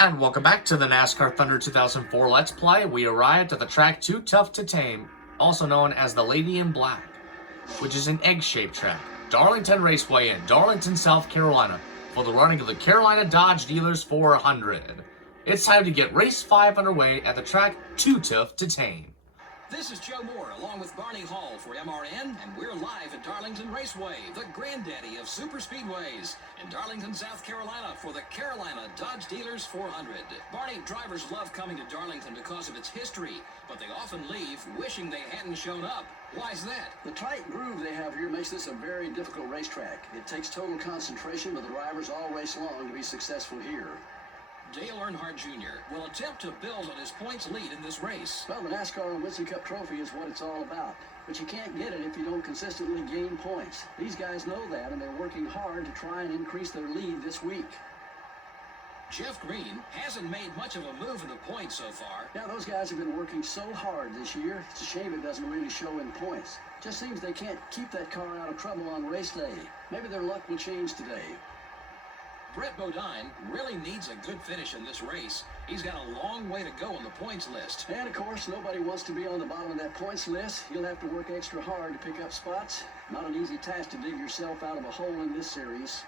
And welcome back to the NASCAR Thunder 2004 Let's Play. We arrived at the track Too Tough to Tame, also known as the Lady in Black, which is an egg-shaped track. Darlington Raceway in Darlington, South Carolina, for the running of the Carolina Dodge Dealers 400. It's time to get race 5 underway at the track Too Tough to Tame. This is Joe Moore, along with Barney Hall for MRN, and we're live at Darlington Raceway, the granddaddy of super speedways, in Darlington, South Carolina, for the Carolina Dodge Dealers 400. Barney, drivers love coming to Darlington because of its history, but they often leave wishing they hadn't shown up. Why's that? The tight groove they have here makes this a very difficult racetrack. It takes total concentration, but the drivers all race long to be successful here. Dale Earnhardt Jr. will attempt to build on his points lead in this race. Well, the NASCAR and Winston Cup Trophy is what it's all about. But you can't get it if you don't consistently gain points. These guys know that, and they're working hard to try and increase their lead this week. Jeff Green hasn't made much of a move in the points so far. Yeah, those guys have been working so hard this year. It's a shame it doesn't really show in points. Just seems they can't keep that car out of trouble on race day. Maybe their luck will change today. Brett Bodine really needs a good finish in this race. He's got a long way to go on the points list. And, of course, nobody wants to be on the bottom of that points list. You'll have to work extra hard to pick up spots. Not an easy task to dig yourself out of a hole in this series.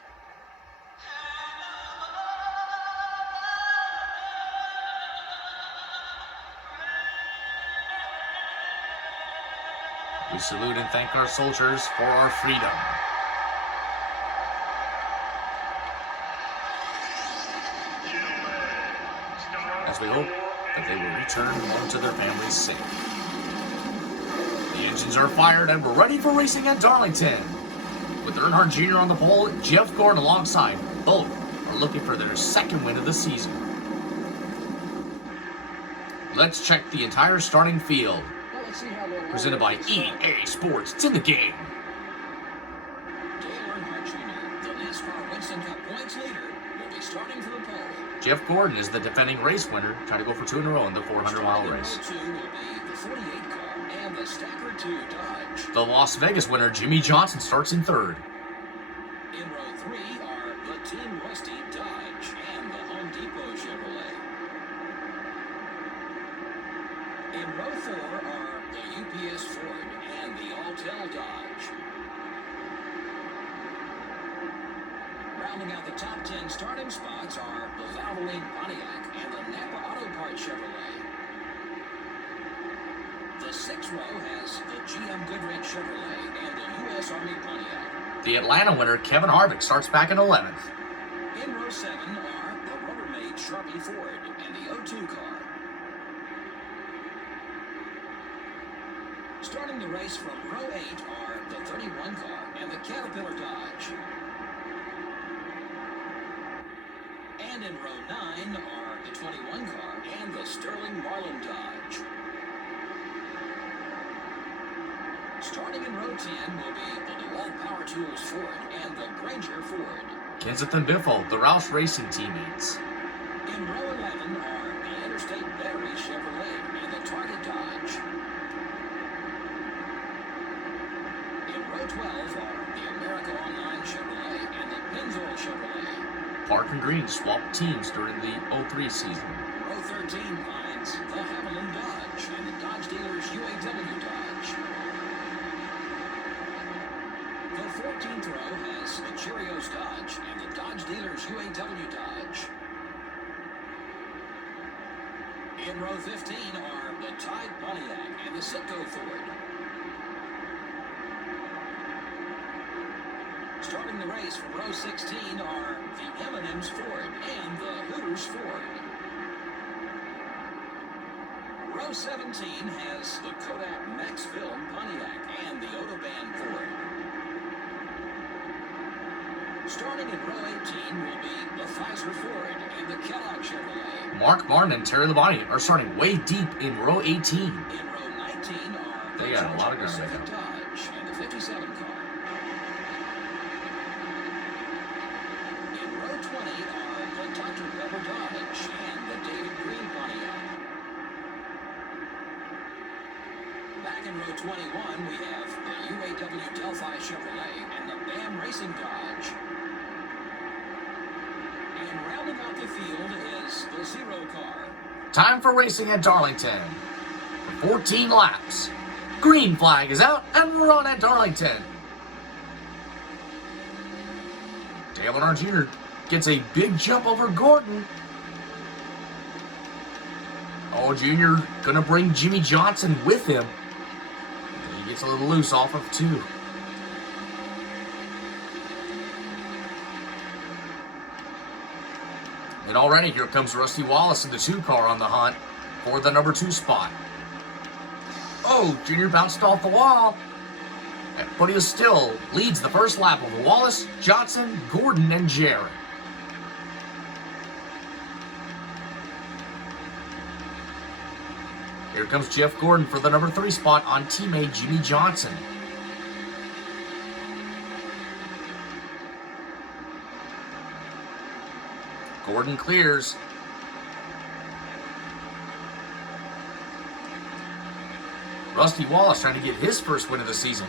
We salute and thank our soldiers for our freedom. As we hope that they will return home to their families safe. The engines are fired and we're ready for racing at Darlington. With Earnhardt Jr. on the pole, Jeff Gordon alongside. Both are looking for their second win of the season. Let's check the entire starting field. Presented by EA Sports. It's in the game. Dale Earnhardt Jr., the NASCAR Winston Cup points leader, will be starting for the pole. Jeff Gordon is the defending race winner, trying to go for 2 in a row in the 400-mile race. Starting in row 2 will be the 48 car and the Stacker 2 Dodge. The Las Vegas winner, Jimmy Johnson, starts in 3rd. In row 3 are the Team Rusty Dodge and the Home Depot Chevrolet. In row 4 are the UPS Ford and the Alltel Dodge. Rounding out the top 10 starting spots are the Valvoline Pontiac and the Napa Auto Parts Chevrolet. The 6th row has the GM Goodrich Chevrolet and the U.S. Army Pontiac. The Atlanta winner, Kevin Harvick, starts back in 11th. In row 7 are the Rubbermaid Sharpie Ford and the O2 car. Starting the race from row 8 are the 31 car and the Caterpillar Dodge. And in row 9 are the 21 car and the Sterling Marlin Dodge. Starting in row 10 will be the DeWalt Power Tools Ford and the Granger Ford. Kenseth and Biffle, the Roush Racing teammates. In row 11 are the Interstate Battery Chevrolet and the Target Dodge. In row 12 are the America Online Chevrolet and the Pennzoil Chevrolet. Park and Green swapped teams during the 03 season. Row 13 finds the Haviland Dodge and the Dodge Dealers UAW Dodge. The 14th row has the Cheerios Dodge and the Dodge Dealers UAW Dodge. In row 15 are the Tide Pontiac and the Citgo Ford. Starting the race from row 16 are the M&M's Ford and the Hooters Ford. Row 17 has the Kodak Max Film Pontiac and the Autobahn Ford. Starting in row 18 will be the Pfizer Ford and the Kellogg Chevrolet. Mark Martin and Terry Labonte are starting way deep in row 18. In row 19 are the They got a lot of ground Pacific to go. Dodge and the 57 car. In row 20 are the Dr. Pepper Dodge and the David Green Pontiac. Back in row 21 we have the UAW Delphi Chevrolet and the BAM Racing Dodge. And rounding out the field is Wallace, the 0 car. Time for racing at Darlington. For 14 laps. Green flag is out, and we're on at Darlington. Dale Earnhardt Jr. gets a big jump over Gordon. Oh, Jr. gonna bring Jimmy Johnson with him. He gets a little loose off of 2. And already here comes Rusty Wallace in the 2 car on the hunt for the number 2 spot. Oh, Jr. bounced off the wall, but he still leads the first lap over Wallace, Johnson, Gordon, and Jarrett. Here comes Jeff Gordon for the number 3 spot on teammate Jimmy Johnson. Gordon clears. Rusty Wallace trying to get his first win of the season.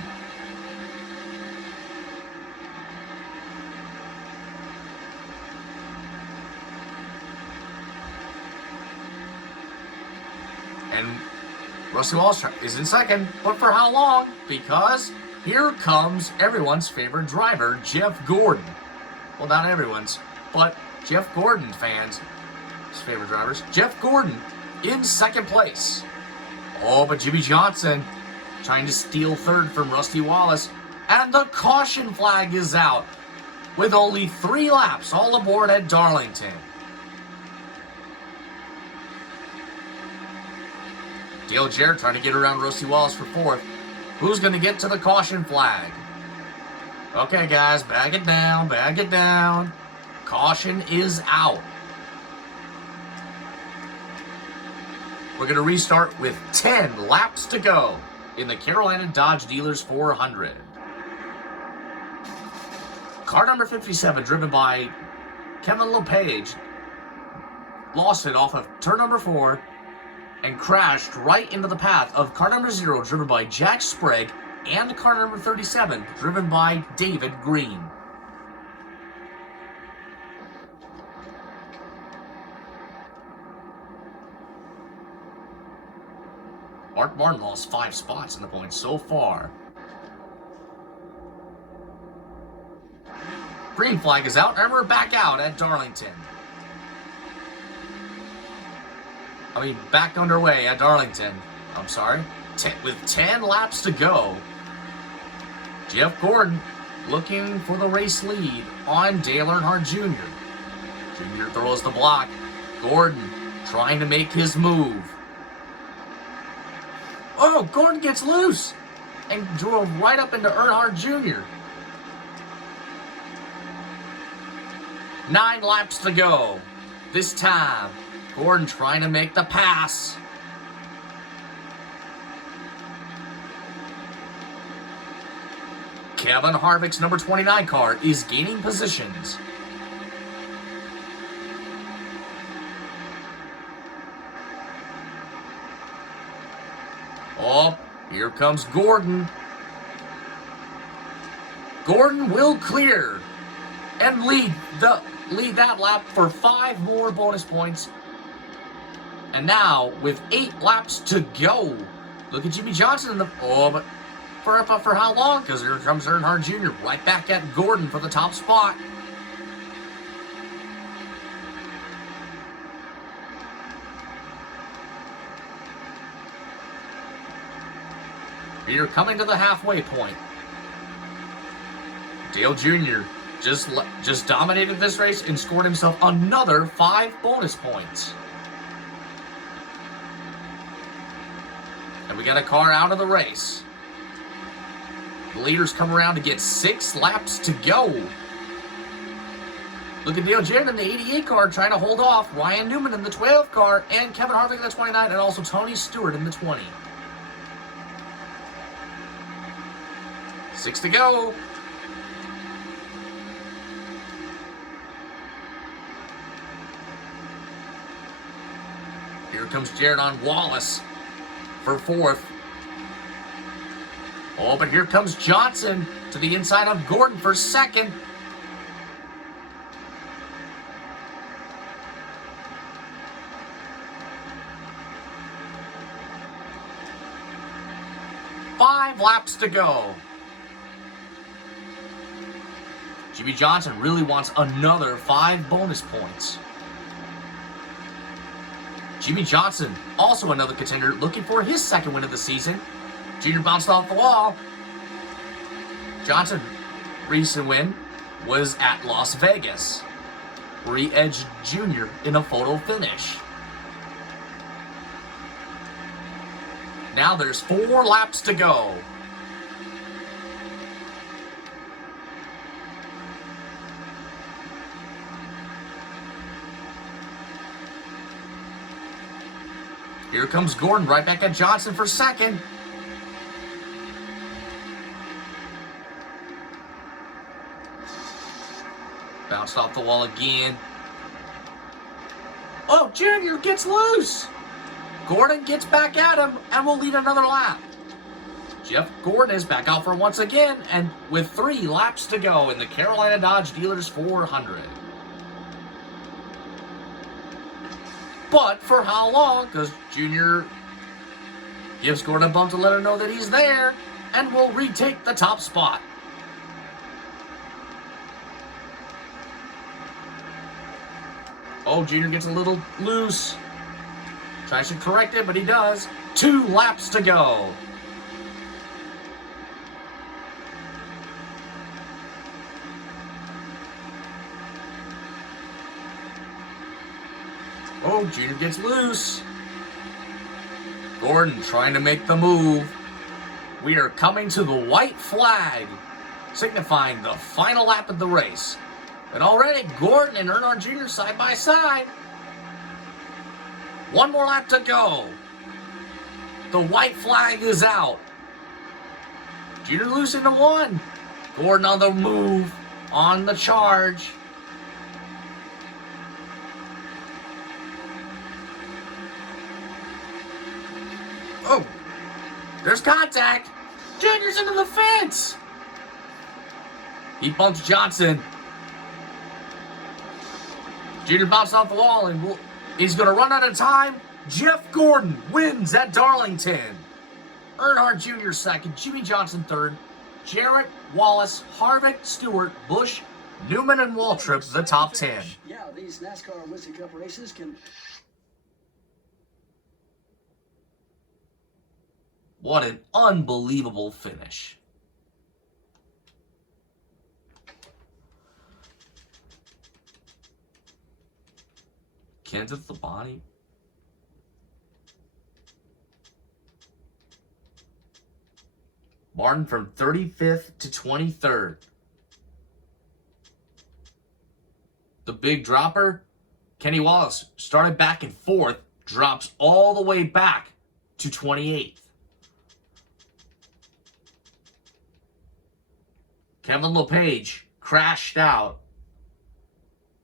And Rusty Wallace is in second, but for how long? Because here comes everyone's favorite driver, Jeff Gordon. Well, not everyone's, but Jeff Gordon fans' favorite drivers. Jeff Gordon in second place. Oh, but Jimmy Johnson trying to steal third from Rusty Wallace. And the caution flag is out with only 3 laps all aboard at Darlington. Dale Jarrett trying to get around Rusty Wallace for 4th. Who's going to get to the caution flag? Okay, guys, bag it down, bag it down. Caution is out. We're going to restart with 10 laps to go in the Carolina Dodge Dealers 400. Car number 57, driven by Kevin LePage, lost it off of turn number 4 and crashed right into the path of car number 0, driven by Jack Sprague, and car number 37, driven by David Green. Mark Martin lost 5 spots in the points so far. Green flag is out, and we're back out at Darlington. Back underway at Darlington. I'm sorry. With 10 laps to go. Jeff Gordon looking for the race lead on Dale Earnhardt Jr. Jr. throws the block. Gordon trying to make his move. Oh, Gordon gets loose and drove right up into Earnhardt Jr. 9 laps to go. This time, Gordon trying to make the pass. Kevin Harvick's number 29 car is gaining positions. Oh, here comes Gordon. Gordon will clear and lead that lap for 5 more bonus points. And now, with 8 laps to go, look at Jimmy Johnson in the... Oh, but for how long? Because here comes Earnhardt Jr. right back at Gordon for the top spot. Here coming to the halfway point. Dale Jr. just dominated this race and scored himself another 5 bonus points. And we got a car out of the race. The leaders come around to get 6 laps to go. Look at Dale Jarrett in the 88 car trying to hold off Ryan Newman in the 12 car and Kevin Harvick in the 29 and also Tony Stewart in the 20. 6 to go. Here comes Jarrett on Wallace for 4th. Oh, but here comes Johnson to the inside of Gordon for 2nd. 5 laps to go. Jimmy Johnson really wants another 5 bonus points. Jimmy Johnson, also another contender, looking for his second win of the season. Junior bounced off the wall. Johnson, recent win was at Las Vegas, where he edged Junior in a photo finish. Now there's 4 laps to go. Here comes Gordon right back at Johnson for second. Bounced off the wall again. Oh, Junior gets loose. Gordon gets back at him and will lead another lap. Jeff Gordon is back out for once again, and with 3 laps to go in the Carolina Dodge Dealers 400. But for how long? Because Junior gives Gordon a bump to let him know that he's there and will retake the top spot. Oh, Junior gets a little loose. Tries to correct it, but he does. 2 laps to go. Oh, Junior gets loose. Gordon trying to make the move. We are coming to the white flag, signifying the final lap of the race. And already, Gordon and Earnhardt Jr. side by side. 1 more lap to go. The white flag is out. Junior loose into 1. Gordon on the move, on the charge. Oh, there's contact. Junior's into the fence. He bumps Johnson. Junior bounced off the wall and he's going to run out of time. Jeff Gordon wins at Darlington. Earnhardt Jr. second, Jimmy Johnson third, Jarrett, Wallace, Harvick, Stewart, Busch, Newman, and Waltrip the top 10. Yeah, these NASCAR Winston Cup races can... What an unbelievable finish. Kenseth Labonte. Martin from 35th to 23rd. The big dropper, Kenny Wallace, started back in 4th, drops all the way back to 28th. Kevin LePage crashed out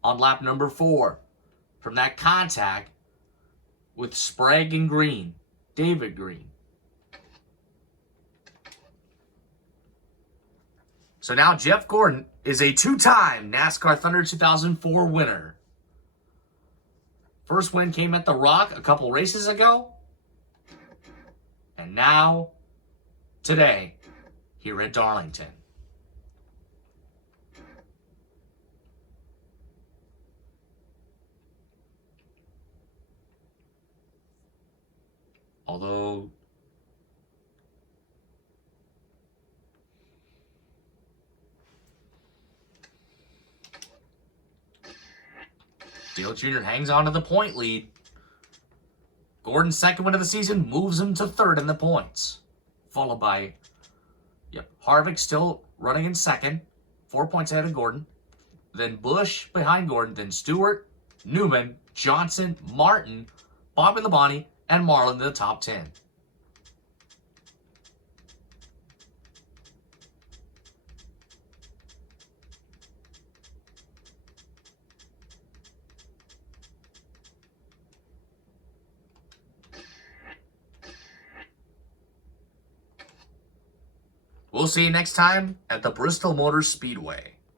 on lap number 4 from that contact with Sprague and Green, David Green. So now Jeff Gordon is a 2-time NASCAR Thunder 2004 winner. First win came at The Rock a couple races ago. And now, today, here at Darlington. Although Dale Jr. hangs on to the point lead. Gordon's second win of the season moves him to 3rd in the points. Followed by Harvick still running in 2nd, 4 points ahead of Gordon. Then Busch behind Gordon. Then Stewart, Newman, Johnson, Martin, Bobby Labonte, and Marlin in the top 10. We'll see you next time at the Bristol Motor Speedway.